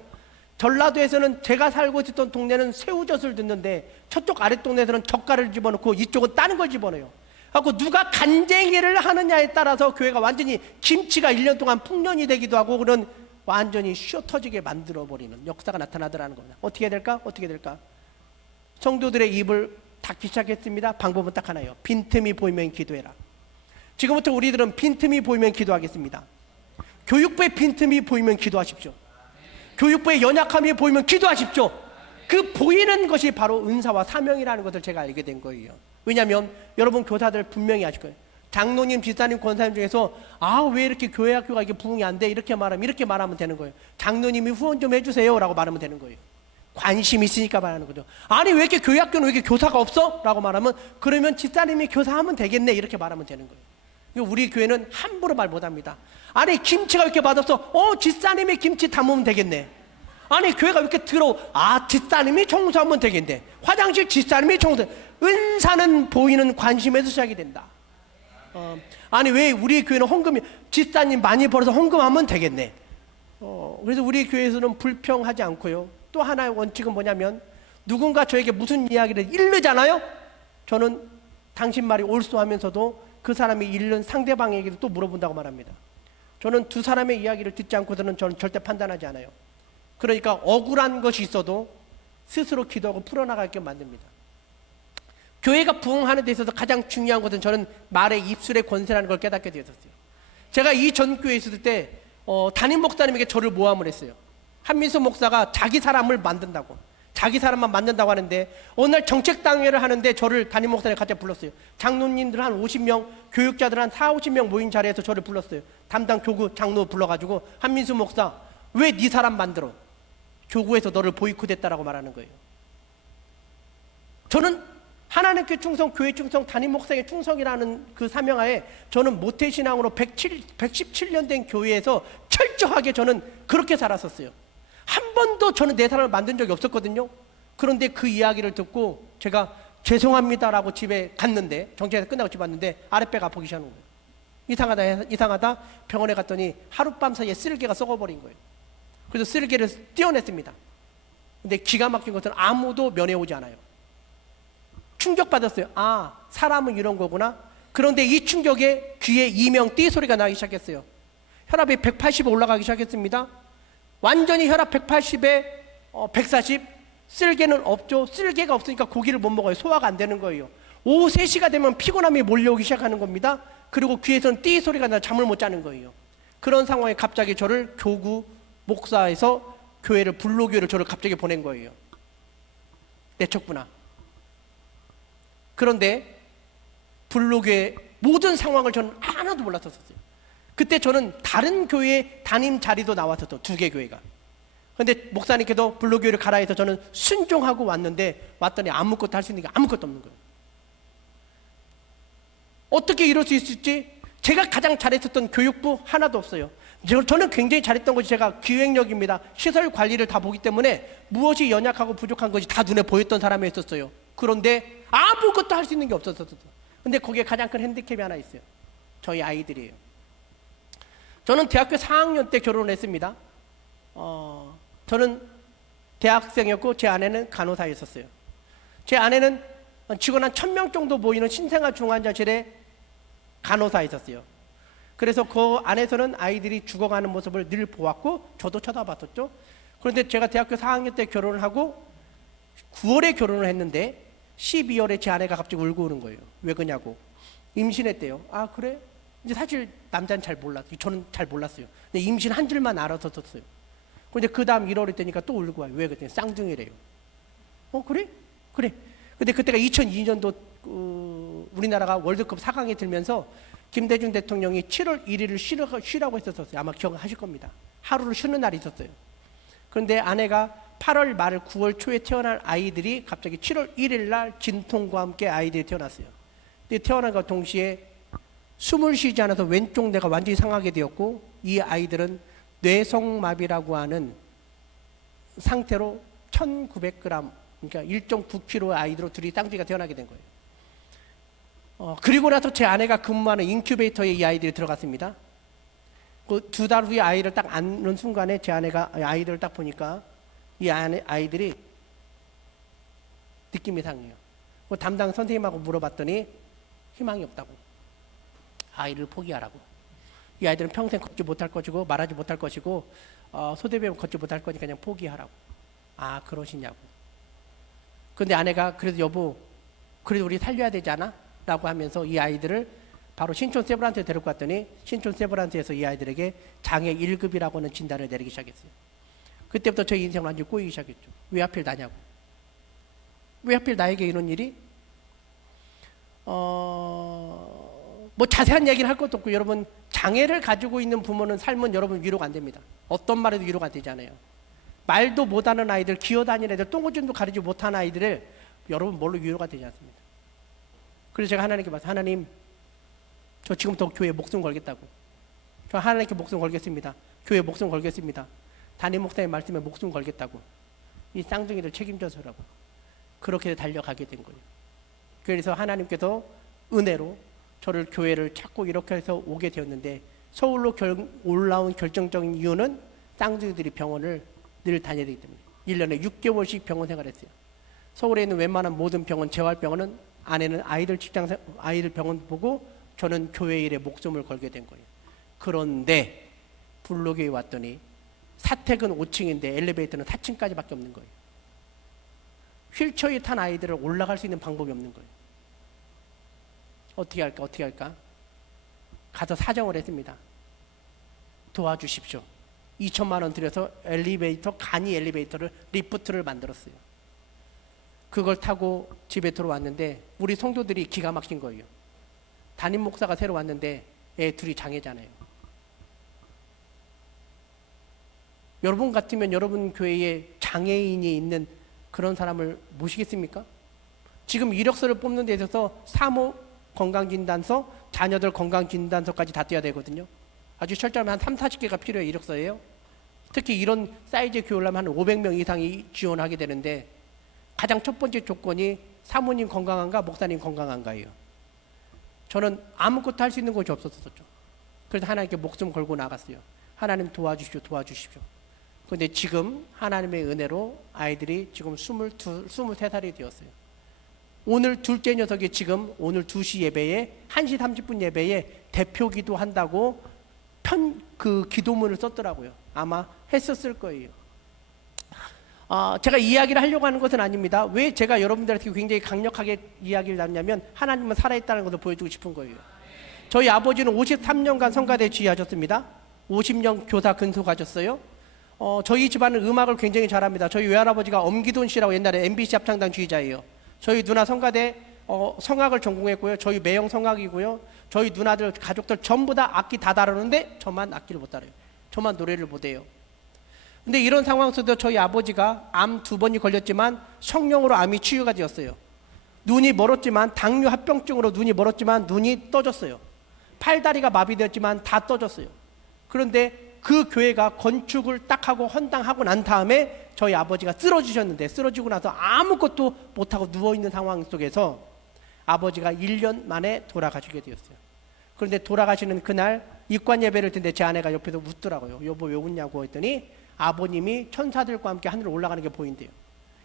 전라도에서는 제가 살고 있었던 동네는 새우젓을 듣는데 저쪽 아랫동네에서는 젓갈을 집어넣고 이쪽은 다른 걸 집어넣어요. 하고 누가 간쟁이를 하느냐에 따라서 교회가 완전히 김치가 1년 동안 풍년이 되기도 하고 그런 완전히 쉬어 터지게 만들어버리는 역사가 나타나더라는 겁니다. 어떻게 해야 될까? 어떻게 될까? 성도들의 입을 닫기 시작했습니다. 방법은 딱 하나예요. 빈틈이 보이면 기도해라. 지금부터 우리들은 빈틈이 보이면 기도하겠습니다. 교육부의 빈틈이 보이면 기도하십시오. 교육부의 연약함이 보이면 기도하십시오. 그 보이는 것이 바로 은사와 사명이라는 것을 제가 알게 된 거예요. 왜냐하면 여러분 교사들 분명히 아실 거예요. 장로님, 집사님, 권사님 중에서 왜 이렇게 교회 학교가 이게 부흥이 안 돼? 이렇게 말하면 되는 거예요. 장로님이 후원 좀 해주세요 라고 말하면 되는 거예요. 관심 있으니까 말하는 거죠. 아니 왜 이렇게 교회 학교는 왜 이렇게 교사가 없어? 라고 말하면 그러면 집사님이 교사하면 되겠네 이렇게 말하면 되는 거예요. 우리 교회는 함부로 말 못합니다. 아니 김치가 왜 이렇게 맛없어? 집사님이 김치 담으면 되겠네. 아니 교회가 왜 이렇게 더러워? 집사님이 청소하면 되겠네. 화장실 집사님이 청소. 은사는 보이는 관심에서 시작이 된다. 아니 왜 우리 교회는 헌금이 집사님 많이 벌어서 헌금하면 되겠네. 그래서 우리 교회에서는 불평하지 않고요. 또 하나의 원칙은 뭐냐면 누군가 저에게 무슨 이야기를 잃르잖아요. 저는 당신 말이 옳소 하면서도 그 사람이 잃는 상대방에게도 또 물어본다고 말합니다. 저는 두 사람의 이야기를 듣지 않고서는 저는 절대 판단하지 않아요. 그러니까 억울한 것이 있어도 스스로 기도하고 풀어나가게 만듭니다. 교회가 부흥하는 데 있어서 가장 중요한 것은 저는 말의 입술의 권세라는 걸 깨닫게 되었어요. 제가 이 전교회에 있을 때 담임 목사님에게 저를 모함을 했어요. 한민수 목사가 자기 사람을 만든다고. 자기 사람만 만든다고 하는데 어느 날 정책당회를 하는데 저를 담임 목사님 갑자기 불렀어요. 장로님들 한 50명, 교육자들 한 4, 50명 모인 자리에서 저를 불렀어요. 담당 교구 장로 불러가지고 한민수 목사 왜 네 사람 만들어? 교구에서 너를 보이콧했다라고 말하는 거예요. 저는 하나님께 충성, 교회 충성, 담임 목사에게 충성이라는 그 사명하에 저는 모태신앙으로 117년 된 교회에서 철저하게 저는 그렇게 살았었어요. 한 번도 저는 내 사람을 만든 적이 없었거든요. 그런데 그 이야기를 듣고 제가 죄송합니다라고 집에 갔는데, 정치에서 끝나고 집에 왔는데 아랫배가 아프기 시작하는 거예요. 이상하다. 병원에 갔더니 하룻밤 사이에 쓸개가 썩어버린 거예요. 그래서 쓸개를 떼어냈습니다. 근데 기가 막힌 것은 아무도 면회오지 않아요. 충격받았어요. 아, 사람은 이런 거구나. 그런데 이 충격에 귀에 이명 띠 소리가 나기 시작했어요. 혈압이 180에 올라가기 시작했습니다. 완전히 혈압 180에 140, 쓸개는 없죠. 쓸개가 없으니까 고기를 못 먹어요. 소화가 안 되는 거예요. 오후 3시가 되면 피곤함이 몰려오기 시작하는 겁니다. 그리고 귀에서는 띠 소리가 나 잠을 못 자는 거예요. 그런 상황에 갑자기 저를 교구 목사에서 교회를 불로교회를 저를 갑자기 보낸 거예요. 내쳤구나. 그런데 불로교회 모든 상황을 저는 하나도 몰랐었어요. 그때 저는 다른 교회 담임 자리도 나왔었죠. 2개 교회가. 그런데 목사님께서 불로교회를 가라 해서 저는 순종하고 왔는데 왔더니 아무것도 할 수 있는 게 아무것도 없는 거예요. 어떻게 이럴 수 있을지 제가 가장 잘했었던 교육부 하나도 없어요. 저는 굉장히 잘했던 것이 제가 기획력입니다. 시설 관리를 다 보기 때문에 무엇이 연약하고 부족한 것이 다 눈에 보였던 사람이었어요. 그런데 아무것도 할 수 있는 게 없었어요. 근데 거기에 가장 큰 핸디캡이 하나 있어요. 저희 아이들이에요. 저는 대학교 4학년 때 결혼을 했습니다. 저는 대학생이었고 제 아내는 간호사였었어요. 제 아내는 직원 한 1000명 정도 모이는 신생아 중환자실에 간호사였었어요. 그래서 그 안에서는 아이들이 죽어가는 모습을 늘 보았고 저도 쳐다봤었죠. 그런데 제가 대학교 4학년 때 결혼을 하고 9월에 결혼을 했는데 12월에 제 아내가 갑자기 울고 오는 거예요. 왜 그러냐고. 임신했대요. 아 그래? 이제 사실 남자는 잘 몰랐어요. 저는 잘 몰랐어요. 근데 임신 한 줄만 알았었어요. 그런데 그 다음 1월이 되니까 또 울고 와요. 왜 그랬더니 쌍둥이래요. 그래? 그래. 근데 그때가 2002년도 우리나라가 월드컵 4강에 들면서 김대중 대통령이 7월 1일을 쉬라고 했었어요. 아마 기억하실 겁니다. 하루를 쉬는 날이 있었어요. 그런데 아내가 8월 말 9월 초에 태어날 아이들이 갑자기 7월 1일 날 진통과 함께 아이들이 태어났어요. 근데 태어난과 동시에 숨을 쉬지 않아서 왼쪽 뇌가 완전히 상하게 되었고 이 아이들은 뇌성마비라고 하는 상태로 1900g 그러니까 1.9kg의 아이들로 둘이 쌍둥이가 태어나게 된 거예요. 그리고 나서 제 아내가 근무하는 인큐베이터에 이 아이들이 들어갔습니다. 그 2달 후에 아이를 딱 안는 순간에 제 아내가 아이들을 딱 보니까 이 아이들이 느낌이 이상해요. 그 담당 선생님하고 물어봤더니 희망이 없다고. 아이를 포기하라고. 이 아이들은 평생 걷지 못할 것이고 말하지 못할 것이고 소대배움 걷지 못할 거니까 그냥 포기하라고. 아 그러시냐고. 근데 아내가 그래도 여보 그래도 우리 살려야 되잖아 라고 하면서 이 아이들을 바로 신촌 세브란스에 데리고 갔더니 신촌 세브란스에서 이 아이들에게 장애 1급이라고 하는 진단을 내리기 시작했어요. 그때부터 저희 인생은 완전히 꼬이기 시작했죠. 왜 하필 나냐고. 왜 하필 나에게 이런 일이? 뭐 자세한 얘기는 할 것도 없고 여러분 장애를 가지고 있는 부모는 삶은 여러분 위로가 안 됩니다. 어떤 말에도 위로가 안 되잖아요. 말도 못하는 아이들, 기어다니는 애들, 똥오줌도 가리지 못하는 아이들을 여러분 뭘로 위로가 되지 않습니다. 그래서 제가 하나님께 말해서 하나님 저 지금부터 교회에 목숨 걸겠다고. 저 하나님께 목숨 걸겠습니다. 교회에 목숨 걸겠습니다. 담임 목사님 말씀에 목숨 걸겠다고. 이 쌍둥이를 책임져서라고. 그렇게 달려가게 된 거예요. 그래서 하나님께서 은혜로 저를 교회를 찾고 이렇게 해서 오게 되었는데 서울로 올라온 결정적인 이유는 쌍둥이들이 병원을 늘 다녀야 되기 때문에 1년에 6개월씩 병원 생활했어요. 서울에 있는 웬만한 모든 병원, 재활병원은 아내는 아이들 병원 보고 저는 교회 일에 목숨을 걸게 된 거예요. 그런데 불로교에 왔더니 사택은 5층인데 엘리베이터는 4층까지밖에 없는 거예요. 휠체어에 탄 아이들을 올라갈 수 있는 방법이 없는 거예요. 어떻게 할까? 가서 사정을 했습니다. 도와주십시오. 2천만 원 들여서 간이 엘리베이터를 리프트를 만들었어요. 그걸 타고 집에 들어왔는데 우리 성도들이 기가 막힌 거예요. 담임 목사가 새로 왔는데 애 둘이 장애잖아요. 여러분 같으면 여러분 교회에 장애인이 있는 그런 사람을 모시겠습니까? 지금 이력서를 뽑는 데 있어서 사모 건강진단서, 자녀들 건강진단서까지 다 떼야 되거든요. 아주 철저하면 한 3, 40개가 필요해요. 이력서예요. 특히 이런 사이즈 교회를 하면 한 500명 이상이 지원하게 되는데 가장 첫 번째 조건이 사모님 건강한가 목사님 건강한가예요. 저는 아무것도 할 수 있는 것이 없었었죠. 그래서 하나님께 목숨 걸고 나갔어요. 하나님 도와주십시오. 그런데 지금 하나님의 은혜로 아이들이 지금 23살이 되었어요. 오늘 둘째 녀석이 지금 오늘 2시 예배에 1시 30분 예배에 대표기도 한다고 그 기도문을 썼더라고요. 아마 했었을 거예요. 제가 이야기를 하려고 하는 것은 아닙니다. 왜 제가 여러분들한테 굉장히 강력하게 이야기를 나누냐면 하나님은 살아있다는 것을 보여주고 싶은 거예요. 저희 아버지는 53년간 성가대 지휘하셨습니다. 50년 교사 근속하셨어요. 저희 집안은 음악을 굉장히 잘합니다. 저희 외할아버지가 엄기돈 씨라고 옛날에 MBC 합창단 지휘자예요. 저희 누나 성가대 성악을 전공했고요. 저희 매형 성악이고요. 저희 누나들 가족들 전부 다 악기 다 다루는데 저만 악기를 못 다뤄요. 저만 노래를 못해요. 근데 이런 상황 속에서 저희 아버지가 암 2번이 걸렸지만 성령으로 암이 치유가 되었어요. 눈이 멀었지만 당뇨 합병증으로 눈이 멀었지만 눈이 떠졌어요. 팔다리가 마비되었지만 다 떠졌어요. 그런데 그 교회가 건축을 딱 하고 헌당하고 난 다음에 저희 아버지가 쓰러지셨는데 쓰러지고 나서 아무것도 못하고 누워있는 상황 속에서 아버지가 1년 만에 돌아가시게 되었어요. 그런데 돌아가시는 그날 입관 예배를 듣는데 제 아내가 옆에서 웃더라고요. 여보 왜 웃냐고 했더니 아버님이 천사들과 함께 하늘로 올라가는 게 보인대요.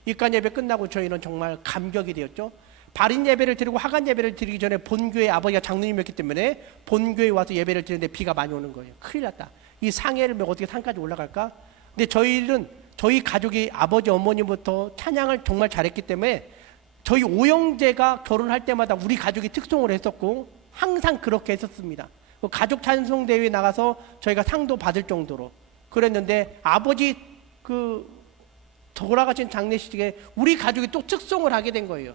입관 예배 끝나고 저희는 정말 감격이 되었죠. 발인 예배를 드리고 하간 예배를 드리기 전에 본교회 아버지가 장로님이었기 때문에 본교회에 와서 예배를 드리는데 비가 많이 오는 거예요. 큰일 났다. 이 상해를 어떻게 산까지 올라갈까? 근데 저희 가족이 아버지 어머니부터 찬양을 정말 잘했기 때문에 저희 오형제가 결혼할 때마다 우리 가족이 특송을 했었고 항상 그렇게 했었습니다. 가족 찬송 대회에 나가서 저희가 상도 받을 정도로 그랬는데 아버지 그 돌아가신 장례식에 우리 가족이 또 특송을 하게 된 거예요.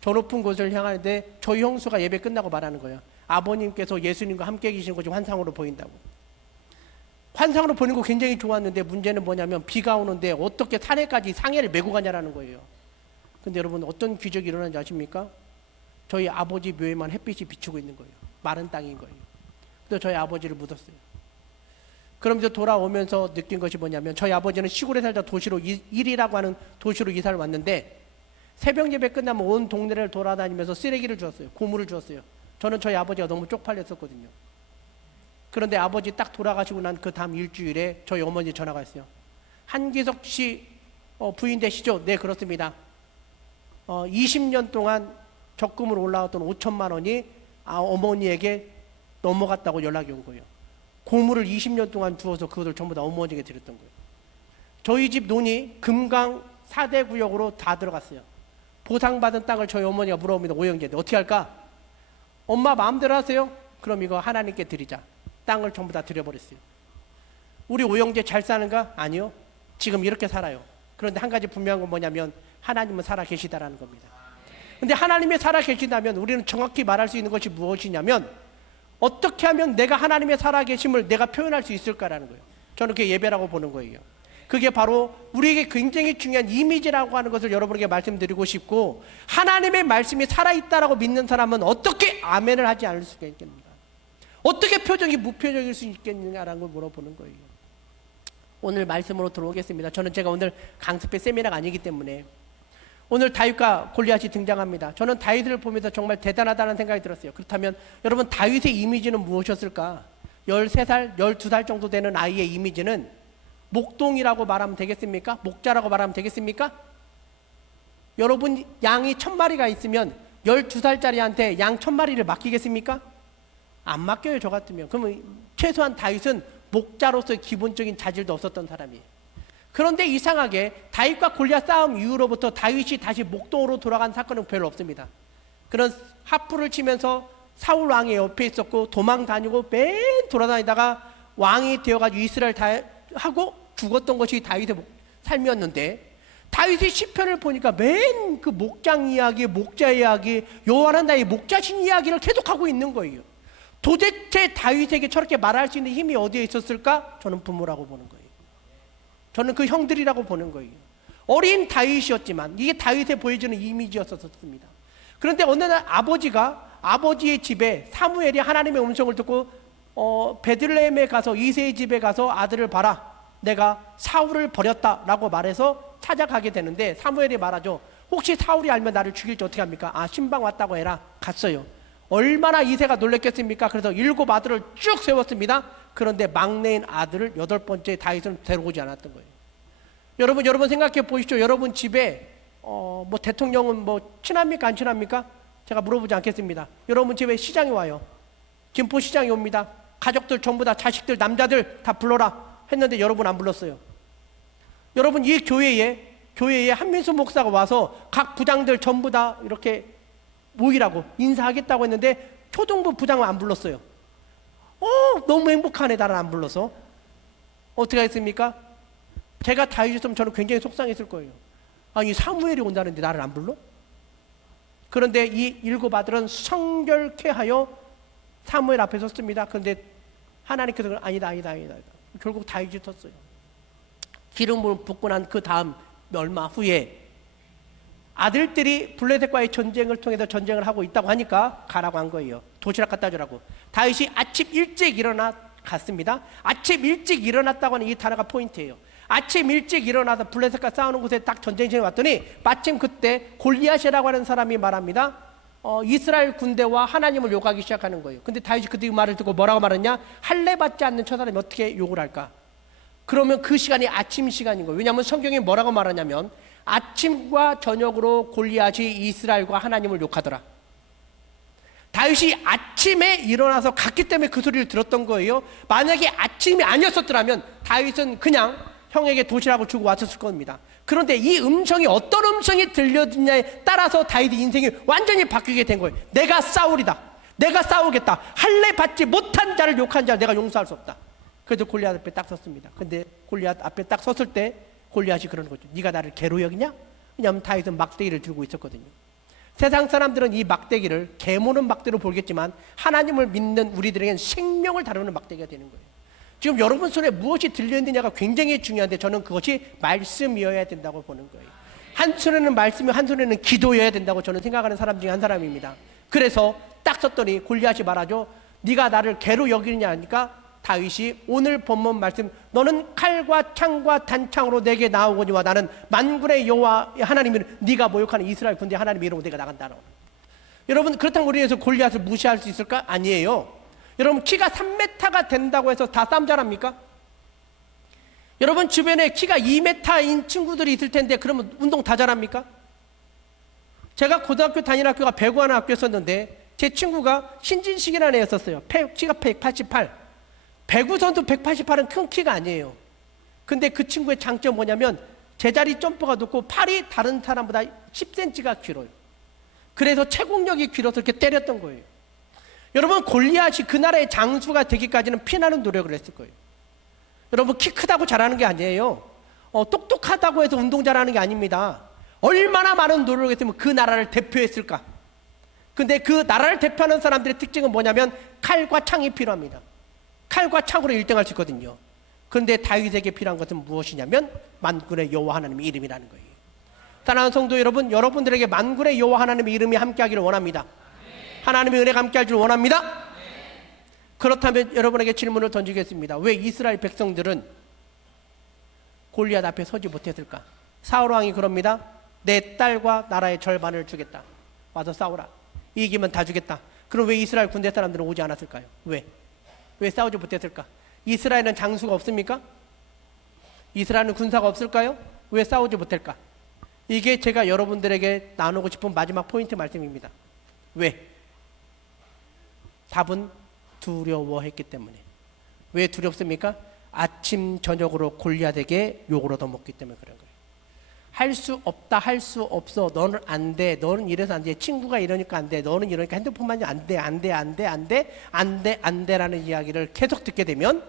저 높은 곳을 향하는데 저희 형수가 예배 끝나고 말하는 거예요. 아버님께서 예수님과 함께 계신 것이 환상으로 보인다고. 환상으로 보는 거 굉장히 좋았는데 문제는 뭐냐면 비가 오는데 어떻게 산에까지 상해를 메고 가냐라는 거예요. 근데 여러분 어떤 기적이 일어나는지 아십니까? 저희 아버지 묘에만 햇빛이 비추고 있는 거예요. 마른 땅인 거예요. 그래서 저희 아버지를 묻었어요. 그러면서 돌아오면서 느낀 것이 뭐냐면 저희 아버지는 시골에 살다 도시로 일이라고 하는 도시로 이사를 왔는데 새벽 예배 끝나면 온 동네를 돌아다니면서 쓰레기를 주었어요. 고물을 주었어요. 저는 저희 아버지가 너무 쪽팔렸었거든요. 그런데 아버지 딱 돌아가시고 난 그 다음 일주일에 저희 어머니 전화가 왔어요. 한기석 씨 부인 되시죠? 네 그렇습니다. 20년 동안 적금으로 올라왔던 5천만 원이 어머니에게 넘어갔다고 연락이 온 거예요. 고물을 20년 동안 주어서 그것을 전부 다 어머니에게 드렸던 거예요. 저희 집 논이 금강 4대 구역으로 다 들어갔어요. 보상받은 땅을 저희 어머니가 물어봅니다. 오형제인데 어떻게 할까? 엄마 마음대로 하세요. 그럼 이거 하나님께 드리자. 땅을 전부 다 드려버렸어요. 우리 오형제 잘 사는가? 아니요. 지금 이렇게 살아요. 그런데 한 가지 분명한 건 뭐냐면 하나님은 살아 계시다라는 겁니다. 근데 하나님이 살아 계신다면 우리는 정확히 말할 수 있는 것이 무엇이냐면 어떻게 하면 내가 하나님의 살아 계심을 내가 표현할 수 있을까라는 거예요. 저는 그게 예배라고 보는 거예요. 그게 바로 우리에게 굉장히 중요한 이미지라고 하는 것을 여러분에게 말씀드리고 싶고 하나님의 말씀이 살아있다라고 믿는 사람은 어떻게 아멘을 하지 않을 수가 있겠습니까? 어떻게 표정이 무표정일 수 있겠느냐라는 걸 물어보는 거예요. 오늘 말씀으로 들어오겠습니다. 제가 오늘 강습회 세미나가 아니기 때문에 오늘 다윗과 골리앗이 등장합니다. 저는 다윗을 보면서 정말 대단하다는 생각이 들었어요. 그렇다면 여러분 다윗의 이미지는 무엇이었을까? 13살, 12살 정도 되는 아이의 이미지는 목동이라고 말하면 되겠습니까? 목자라고 말하면 되겠습니까? 여러분 양이 1000마리가 있으면 12살짜리한테 양 1000마리를 맡기겠습니까? 안 맡겨요. 저 같으면. 그러면 최소한 다윗은 목자로서의 기본적인 자질도 없었던 사람이에요. 그런데 이상하게 다윗과 골리앗 싸움 이후로부터 다윗이 다시 목동으로 돌아간 사건은 별로 없습니다. 그런 하프를 치면서 사울 왕의 옆에 있었고 도망 다니고 맨 돌아다니다가 왕이 되어가지고 이스라엘 다 하고 죽었던 것이 다윗의 삶이었는데 다윗의 시편을 보니까 맨 그 목장 이야기, 목자 이야기, 여호와는 나의 목자신 이야기를 계속하고 있는 거예요. 도대체 다윗에게 저렇게 말할 수 있는 힘이 어디에 있었을까? 저는 부모라고 보는 거예요. 저는 그 형들이라고 보는 거예요. 어린 다윗이었지만 이게 다윗에 보여주는 이미지였었습니다. 그런데 어느 날 아버지의 집에 사무엘이 하나님의 음성을 듣고 베들레헴에 가서 이새의 집에 가서 아들을 봐라, 내가 사울을 버렸다라고 말해서 찾아가게 되는데, 사무엘이 말하죠. 혹시 사울이 알면 나를 죽일지 어떻게 합니까? 신방 왔다고 해라. 갔어요. 얼마나 이새가 놀랬겠습니까? 그래서 7 아들을 쭉 세웠습니다. 그런데 막내인 아들을 8번째 다윗은 데려오지 않았던 거예요. 여러분 생각해 보십시오. 여러분 집에 뭐 대통령은 뭐 친합니까 안 친합니까? 제가 물어보지 않겠습니다. 여러분 집에 시장이 와요. 김포시장이 옵니다. 가족들 전부 다, 자식들, 남자들 다 불러라 했는데 여러분 안 불렀어요. 여러분 이 교회에 한민수 목사가 와서 각 부장들 전부 다 이렇게 모이라고 인사하겠다고 했는데 초등부 부장은 안 불렀어요. 너무 행복하네, 나를 안 불러서. 어떻게 하겠습니까? 제가 다윗이었으면 저는 굉장히 속상했을 거예요. 아니, 사무엘이 온다는데 나를 안 불러? 그런데 이 7 아들은 성결케 하여 사무엘 앞에 섰습니다. 그런데 하나님께서 아니다. 결국 다윗이 섰어요. 기름을 붓고 난 그 다음 얼마 후에 아들들이 블레셋과의 전쟁을 통해서 전쟁을 하고 있다고 하니까 가라고 한 거예요. 도시락 갖다 주라고. 다윗이 아침 일찍 일어나 갔습니다. 아침 일찍 일어났다고 하는 이 단어가 포인트예요. 아침 일찍 일어나서 블레셋과 싸우는 곳에 딱 전쟁신에 왔더니 마침 그때 골리앗이라고 하는 사람이 말합니다. 이스라엘 군대와 하나님을 욕하기 시작하는 거예요. 근데 다윗이 그때 이 말을 듣고 뭐라고 말했냐? 할례 받지 않는 저 사람이 어떻게 욕을 할까? 그러면 그 시간이 아침 시간인 거예요. 왜냐하면 성경이 뭐라고 말하냐면 아침과 저녁으로 골리앗이 이스라엘과 하나님을 욕하더라. 다윗이 아침에 일어나서 갔기 때문에 그 소리를 들었던 거예요. 만약에 아침이 아니었었더라면 다윗은 그냥 형에게 도시락을 주고 왔었을 겁니다. 그런데 이 음성이 어떤 음성이 들려드냐에 따라서 다윗의 인생이 완전히 바뀌게 된 거예요. 내가 싸우리다. 내가 싸우겠다. 할례 받지 못한 자를 욕한 자를 내가 용서할 수 없다. 그래서 골리앗 앞에 딱 섰습니다. 근데 골리앗 앞에 딱 섰을 때 골리앗이 그러는 거죠. 네가 나를 개로 여기냐? 왜냐하면 다윗은 막대기를 들고 있었거든요. 세상 사람들은 이 막대기를 개모는 막대로 보겠지만 하나님을 믿는 우리들에겐 생명을 다루는 막대기가 되는 거예요. 지금 여러분 손에 무엇이 들려있느냐가 굉장히 중요한데 저는 그것이 말씀이어야 된다고 보는 거예요. 한 손에는 말씀이, 한 손에는 기도여야 된다고 저는 생각하는 사람 중에 한 사람입니다. 그래서 딱 섰더니 골리앗이 말하죠. 네가 나를 개로 여기느냐 하니까 다윗이 오늘 본문 말씀, 너는 칼과 창과 단창으로 내게 나오거니와 나는 만군의 여호와 하나님을 네가 모욕하는 이스라엘 군대 하나님 이름으로 내가 나간다. 여러분, 그렇다면 우리에서 골리앗을 무시할 수 있을까? 아니에요. 여러분, 키가 3m가 된다고 해서 다 싸움 잘합니까? 여러분 주변에 키가 2m인 친구들이 있을 텐데 그러면 운동 다 잘합니까? 제가 고등학교 다니는 학교가 배구하는 학교였었는데 제 친구가 신진식이라는 애였었어요. 키가 188. 배구 선수 188은 큰 키가 아니에요. 근데 그 친구의 장점은 뭐냐면 제자리 점프가 높고 팔이 다른 사람보다 10cm가 길어요. 그래서 체공력이 길어서 이렇게 때렸던 거예요. 여러분, 골리앗이 그 나라의 장수가 되기까지는 피나는 노력을 했을 거예요. 여러분, 키 크다고 잘하는 게 아니에요. 똑똑하다고 해서 운동 잘하는 게 아닙니다. 얼마나 많은 노력을 했으면 그 나라를 대표했을까? 근데 그 나라를 대표하는 사람들의 특징은 뭐냐면 칼과 창이 필요합니다. 칼과 창으로 1등할 수 있거든요. 그런데 다윗에게 필요한 것은 무엇이냐면 만군의 여호와 하나님의 이름이라는 거예요. 사랑하는 성도 여러분, 여러분들에게 만군의 여호와 하나님의 이름이 함께하기를 원합니다. 하나님의 은혜가 함께할 줄 원합니다. 그렇다면 여러분에게 질문을 던지겠습니다. 왜 이스라엘 백성들은 골리앗 앞에 서지 못했을까? 사울 왕이 그럽니다. 내 딸과 나라의 절반을 주겠다. 와서 싸우라. 이기면 다 주겠다. 그럼 왜 이스라엘 군대 사람들은 오지 않았을까요? 왜 싸우지 못했을까? 이스라엘은 장수가 없습니까? 이스라엘은 군사가 없을까요? 왜 싸우지 못할까? 이게 제가 여러분들에게 나누고 싶은 마지막 포인트 말씀입니다. 왜? 답은 두려워했기 때문에. 왜 두렵습니까? 아침 저녁으로 골리앗에게 욕을 얻어먹기 때문에 그런 거예요. 할 수 없다, 할 수 없어, 너는 안 돼, 너는 이래서 안 돼, 친구가 이러니까 안 돼, 너는 이러니까 핸드폰만이 안 돼, 안 돼, 안 돼, 안 돼, 안 돼, 안 돼라는 이야기를 계속 듣게 되면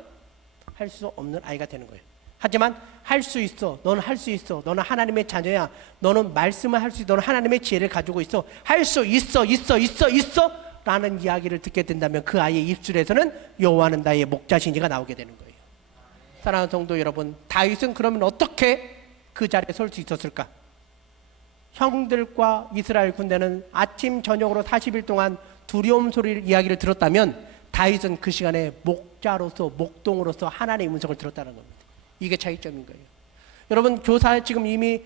할 수 없는 아이가 되는 거예요. 하지만 할 수 있어. 너는 할 수 있어. 너는 하나님의 자녀야. 너는 말씀을 할 수 있어. 너는 하나님의 지혜를 가지고 있어. 할 수 있어. 라는 이야기를 듣게 된다면 그 아이의 입술에서는 여호와는 나의 목자시니가 나오게 되는 거예요. 사랑하는 성도 여러분, 다윗은 그러면 어떻게 그 자리에 설 수 있었을까? 형들과 이스라엘 군대는 아침 저녁으로 40일 동안 두려움 소리를 이야기를 들었다면 다윗은 그 시간에 목자로서 목동으로서 하나님의 음성을 들었다는 겁니다. 이게 차이점인 거예요. 여러분, 교사 지금 이미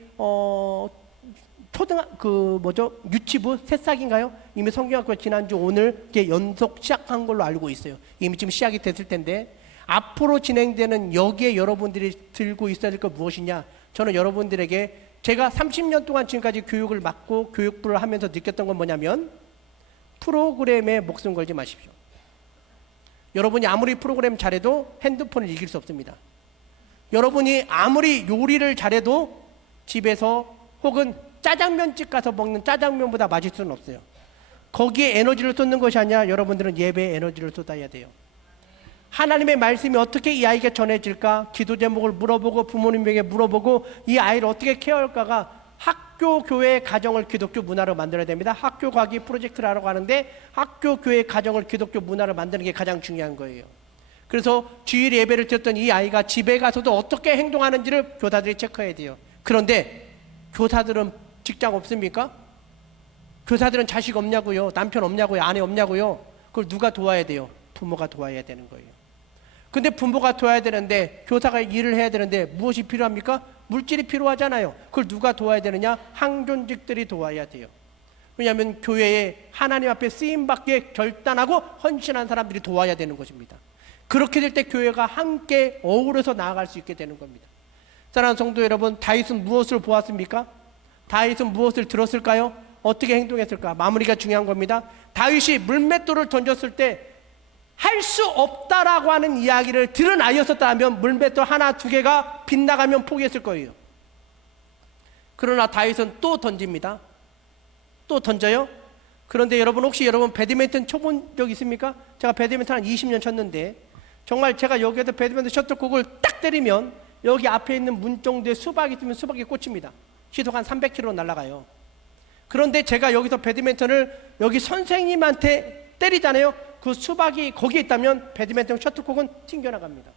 유치부 새싹인가요? 이미 성경학교 지난주 오늘 연속 시작한 걸로 알고 있어요. 이미 지금 시작이 됐을 텐데 앞으로 진행되는 여기에 여러분들이 들고 있어야 될 것 무엇이냐? 저는 여러분들에게 제가 30년 동안 지금까지 교육을 맡고 교육부를 하면서 느꼈던 건 뭐냐면 프로그램에 목숨 걸지 마십시오. 여러분이 아무리 프로그램 잘해도 핸드폰을 이길 수 없습니다. 여러분이 아무리 요리를 잘해도 집에서 혹은 짜장면집 가서 먹는 짜장면보다 맛있을 수는 없어요. 거기에 에너지를 쏟는 것이 아니라 여러분들은 예배에 에너지를 쏟아야 돼요. 하나님의 말씀이 어떻게 이 아이에게 전해질까? 기도 제목을 물어보고 부모님에게 물어보고 이 아이를 어떻게 케어할까가 학교, 교회, 가정을 기독교 문화로 만들어야 됩니다. 학교 과기 프로젝트를 하라고 하는데 학교, 교회, 가정을 기독교 문화로 만드는 게 가장 중요한 거예요. 그래서 주일 예배를 드렸던 이 아이가 집에 가서도 어떻게 행동하는지를 교사들이 체크해야 돼요. 그런데 교사들은 직장 없습니까? 교사들은 자식 없냐고요? 남편 없냐고요? 아내 없냐고요? 그걸 누가 도와야 돼요? 부모가 도와야 되는 거예요. 근데 부모가 도와야 되는데 교사가 일을 해야 되는데 무엇이 필요합니까? 물질이 필요하잖아요. 그걸 누가 도와야 되느냐? 항존직들이 도와야 돼요. 왜냐하면 교회에 하나님 앞에 쓰임받기에 결단하고 헌신한 사람들이 도와야 되는 것입니다. 그렇게 될 때 교회가 함께 어우러서 나아갈 수 있게 되는 겁니다. 사랑하는 성도 여러분, 다윗은 무엇을 보았습니까? 다윗은 무엇을 들었을까요? 어떻게 행동했을까? 마무리가 중요한 겁니다. 다윗이 물맷돌을 던졌을 때 할 수 없다라고 하는 이야기를 들은 아이였었다면 물맷돌 하나 두 개가 빗나가면 포기했을 거예요. 그러나 다윗은 또 던집니다. 또 던져요. 그런데 여러분, 혹시 여러분 배드민턴 쳐본 적 있습니까? 제가 배드민턴 한 20년 쳤는데 정말 제가 여기에서 배드민턴 셔틀콕을 딱 때리면 여기 앞에 있는 문 정도에 수박이 있으면 수박이 꽂힙니다. 시속 한 300km 날아가요. 그런데 제가 여기서 배드민턴을 여기 선생님한테 때리잖아요. 그 수박이 거기에 있다면 배드민턴 셔틀콕은 튕겨나갑니다.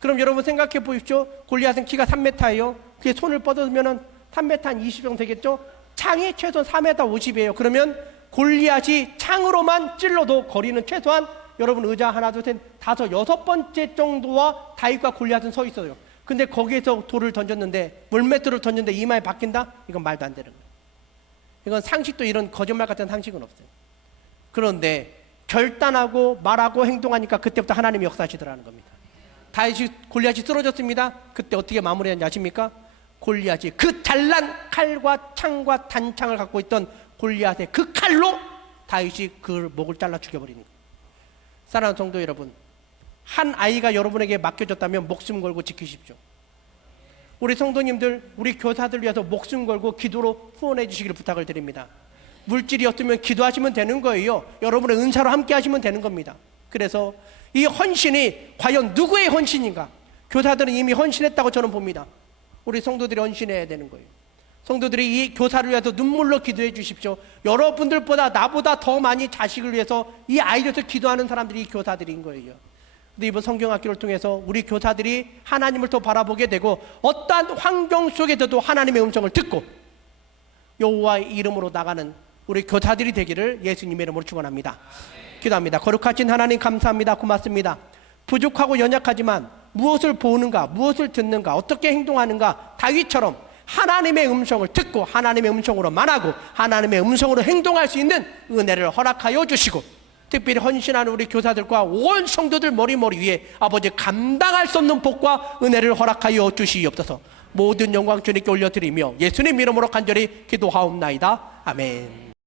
그럼 여러분 생각해 보십시오. 골리앗은 키가 3m예요. 그게 손을 뻗으면 3m 한 20 정도 되겠죠? 창이 최소한 4m 50이에요. 그러면 골리앗이 창으로만 찔러도 거리는 최소한 여러분 의자 하나, 둘, 셋, 다섯, 여섯 번째 정도와 다윗과 골리앗은 서 있어요. 근데 거기에서 돌을 던졌는데 물맷돌을 던졌는데 이마에 박힌다? 이건 말도 안 되는 거예요. 이건 상식도 이런 거짓말 같은 상식은 없어요. 그런데 결단하고 말하고 행동하니까 그때부터 하나님이 역사하시더라는 겁니다. 다윗이 골리앗이 쓰러졌습니다. 그때 어떻게 마무리했는지 아십니까? 골리앗이 그 잘난 칼과 창과 단창을 갖고 있던 골리앗의 그 칼로 다윗이 그 목을 잘라 죽여버리는 거예요. 사랑하는 성도 여러분, 한 아이가 여러분에게 맡겨졌다면 목숨 걸고 지키십시오. 우리 성도님들, 우리 교사들 위해서 목숨 걸고 기도로 후원해 주시기를 부탁을 드립니다. 물질이 없으면 기도하시면 되는 거예요. 여러분의 은사로 함께 하시면 되는 겁니다. 그래서 이 헌신이 과연 누구의 헌신인가? 교사들은 이미 헌신했다고 저는 봅니다. 우리 성도들이 헌신해야 되는 거예요. 성도들이 이 교사를 위해서 눈물로 기도해 주십시오. 여러분들보다 나보다 더 많이 자식을 위해서 이 아이를 위해서 기도하는 사람들이 이 교사들인 거예요. 근데 이번 성경학교를 통해서 우리 교사들이 하나님을 더 바라보게 되고 어떠한 환경 속에서도 하나님의 음성을 듣고 여호와의 이름으로 나가는 우리 교사들이 되기를 예수님의 이름으로 축원합니다. 기도합니다. 거룩하신 하나님, 감사합니다. 고맙습니다. 부족하고 연약하지만 무엇을 보는가, 무엇을 듣는가, 어떻게 행동하는가, 다윗처럼 하나님의 음성을 듣고 하나님의 음성으로 말하고 하나님의 음성으로 행동할 수 있는 은혜를 허락하여 주시고, 특별히 헌신하는 우리 교사들과 온 성도들 머리머리 위에 아버지 감당할 수 없는 복과 은혜를 허락하여 주시옵소서. 모든 영광 주님께 올려드리며 예수님 이름으로 간절히 기도하옵나이다. 아멘.